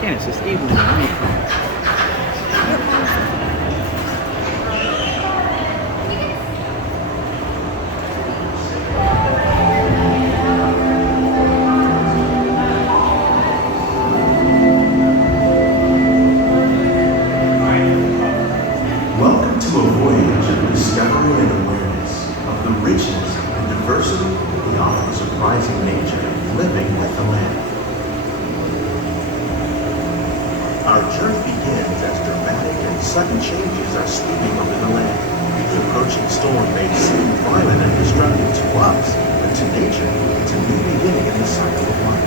Candace, it's evil. Welcome to a voyage of discovery and awareness of the richness and diversity of the often surprising nature of living with the land. Our journey begins as dramatic and sudden changes are sweeping over the land. The approaching storm may seem violent and destructive to us, but to nature, it's a new beginning in the cycle of life.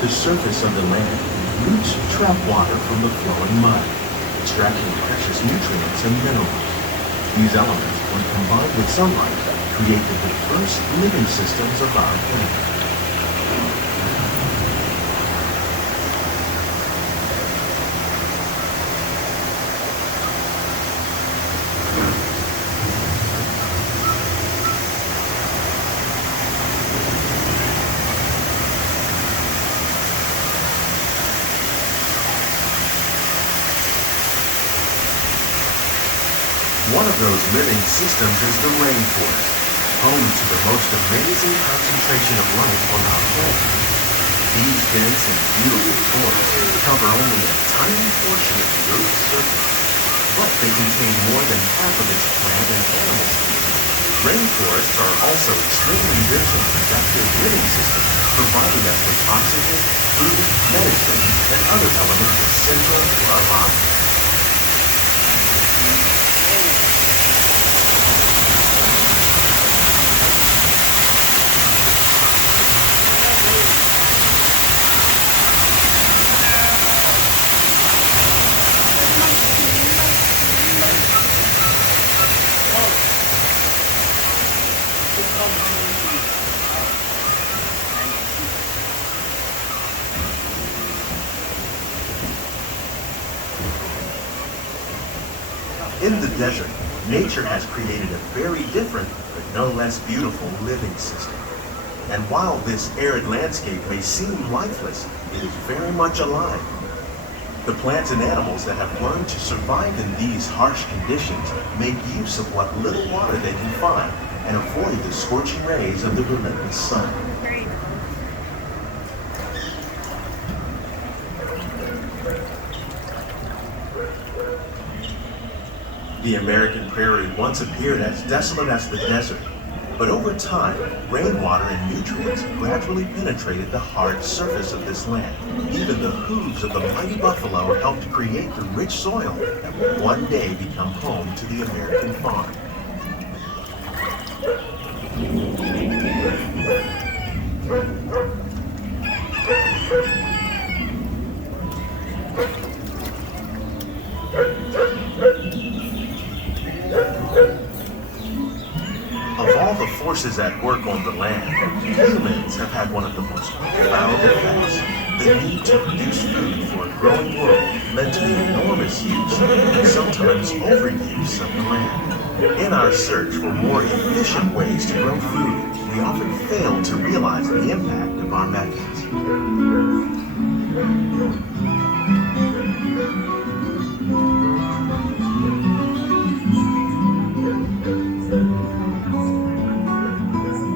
The surface of the land, roots trap water from the flowing mud, extracting precious nutrients and minerals. These elements, when combined with sunlight, create the diverse living systems of our planet. One of those living systems is the rainforest, home to the most amazing concentration of life on our planet. These dense and beautiful forests cover only a tiny portion of the Earth's surface, but they contain more than half of its plant and animal species. Rainforests are also extremely rich and productive living systems, providing us with oxygen, food, medicine, and other elements essential to our lives. In the desert, nature has created a very different, but no less beautiful living system. And while this arid landscape may seem lifeless, it is very much alive. The plants and animals that have learned to survive in these harsh conditions make use of what little water they can find and avoid the scorching rays of the relentless sun. The American Prairie once appeared as desolate as the desert, but over time, rainwater and nutrients gradually penetrated the hard surface of this land. Even the hooves of the mighty buffalo helped create the rich soil that will one day become home to the American farm. Of all the forces at work on the land, humans have had one of the most profound effects. The need to produce food for a growing world led to the enormous use and sometimes overuse of the land. In our search for more efficient ways to grow food, we often fail to realize the impact of our methods.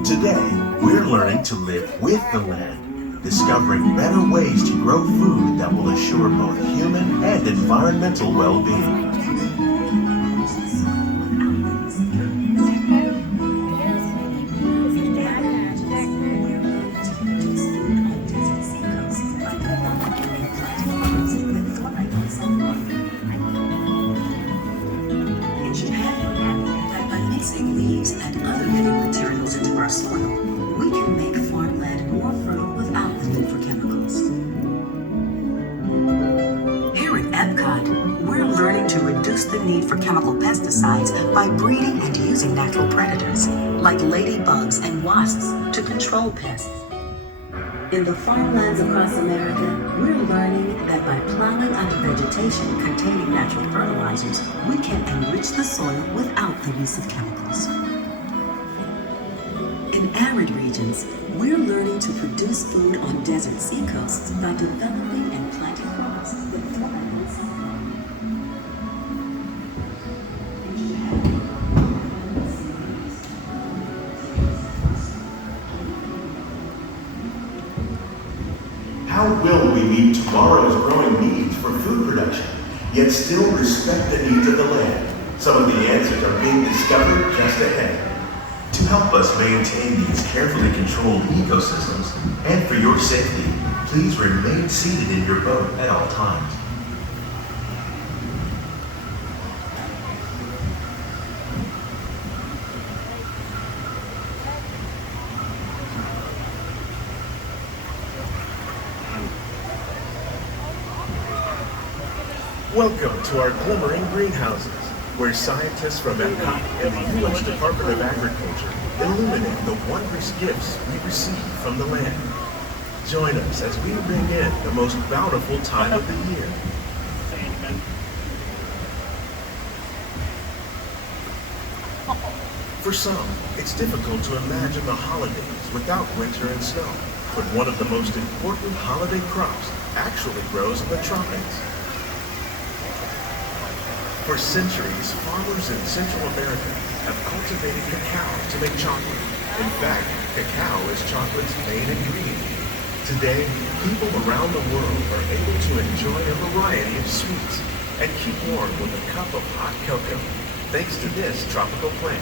Today, we're learning to live with the land, discovering better ways to grow food that will assure both human and environmental well-being. reduce the need for chemical pesticides by breeding and using natural predators, like ladybugs and wasps, to control pests. In the farmlands across America, we're learning that by plowing under vegetation containing natural fertilizers, we can enrich the soil without the use of chemicals. In arid regions, we're learning to produce food on desert seacoasts by developing and planting crops that thrive in summer. How will we meet tomorrow's growing needs for food production, yet still respect the needs of the land? Some of the answers are being discovered just ahead. To help us maintain these carefully controlled ecosystems, and for your safety, please remain seated in your boat at all times. Welcome to our Glimmering Greenhouses, where scientists from Epcot and the U.S. Department of Agriculture illuminate the wondrous gifts we receive from the land. Join us as we bring in the most bountiful time of the year. For some, it's difficult to imagine the holidays without winter and snow, but one of the most important holiday crops actually grows in the tropics. For centuries, farmers in Central America have cultivated cacao to make chocolate. In fact, cacao is chocolate's main ingredient. Today, people around the world are able to enjoy a variety of sweets and keep warm with a cup of hot cocoa, thanks to this tropical plant.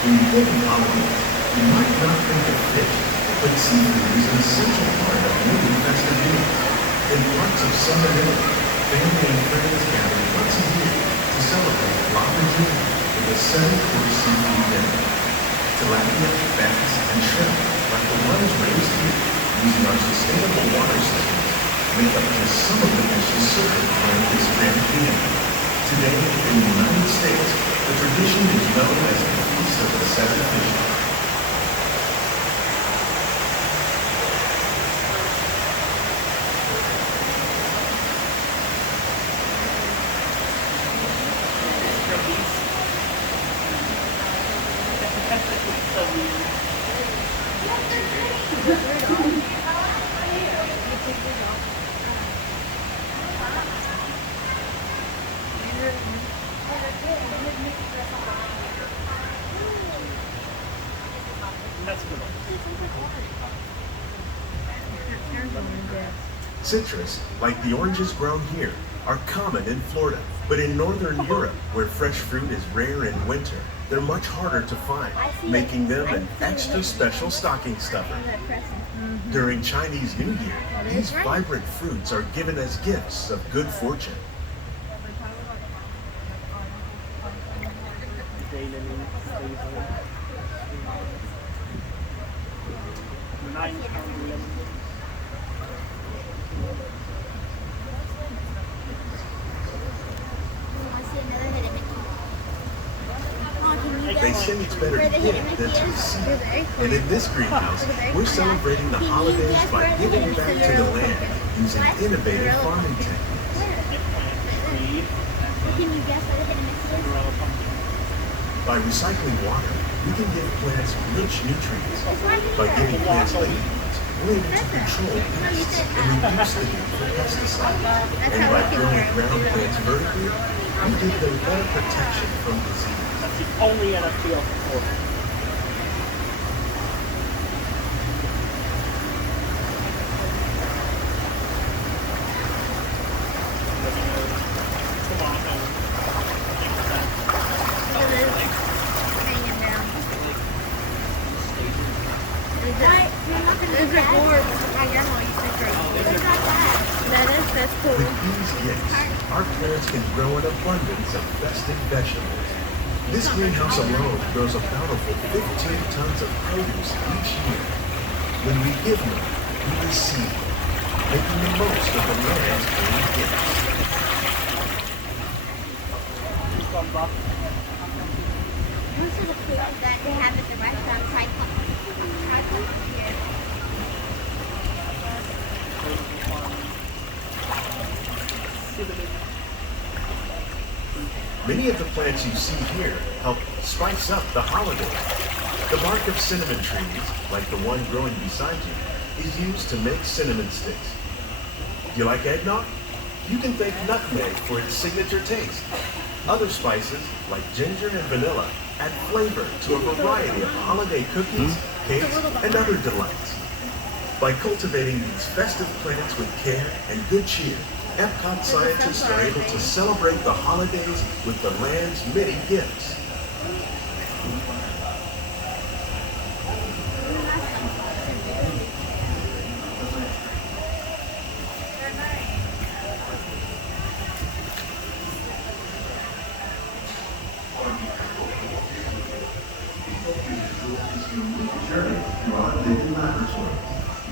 In big holidays, you might not think of fish, but seafood is an essential part of many festive meals. In parts of southern Italy, family and friends gather once a year to celebrate La Regina with a 7-course seafood dinner. Tilapia, bass, and shrimp, like the ones raised here using our sustainable water systems, make up just some of the dishes served during this grand meal. Today, in the United States, the tradition is known as the Feast of the Seven Fishes. Citrus, like the oranges grown here, are common in Florida, but in northern Europe, where fresh fruit is rare in winter, they're much harder to find, making them an extra special stocking stuffer. During Chinese New Year, these vibrant fruits are given as gifts of good fortune. They say it's better to give than to receive. And in this greenhouse, we're celebrating the holidays by giving back to the land using innovative farming techniques. By recycling water, We can give plants rich nutrients. By giving plants ladybugs, we're able to control pests and reduce the need for pesticides. And by growing ground plants vertically, we give them better protection from disease. That's the only NFT I'll support. With these gifts, our plants can grow an abundance of festive vegetables. This greenhouse alone grows a bountiful 15 tons of produce each year. When we give more, we receive, making the most of the land's green gifts. Those are the foods that they have at the restaurant. Many of the plants you see here help spice up the holidays. The bark of cinnamon trees, like the one growing beside you, is used to make cinnamon sticks. Do you like eggnog? You can thank nutmeg for its signature taste. Other spices, like ginger and vanilla, add flavor to a variety of holiday cookies, cakes, and other delights. By cultivating these festive plants with care and good cheer, Epcot scientists are able to celebrate the holidays with the land's many gifts.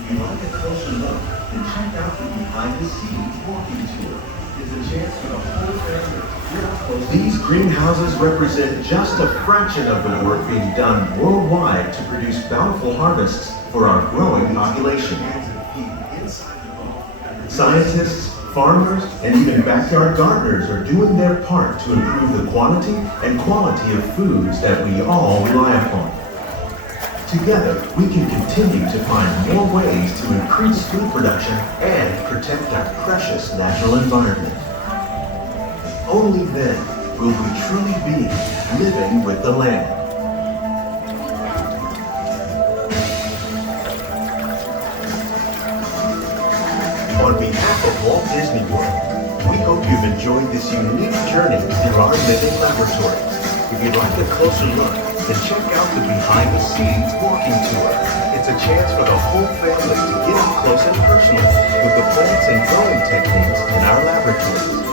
If you like a closer look, then check out the behind-the-scenes walking tour. It's a chance for the whole family to get up close. These greenhouses represent just a fraction of the work being done worldwide to produce bountiful harvests for our growing population. Scientists, farmers, and even backyard gardeners are doing their part to improve the quantity and quality of foods that we all rely upon. Together, we can continue to find more ways to increase food production and protect our precious natural environment. Only then will we truly be living with the land. On behalf of Walt Disney World, we hope you've enjoyed this unique journey through our living laboratory. If you'd like a closer look, then check out the behind-the-scenes walking tour. It's a chance for the whole family to get up close and personal with the plants and growing techniques in our laboratories.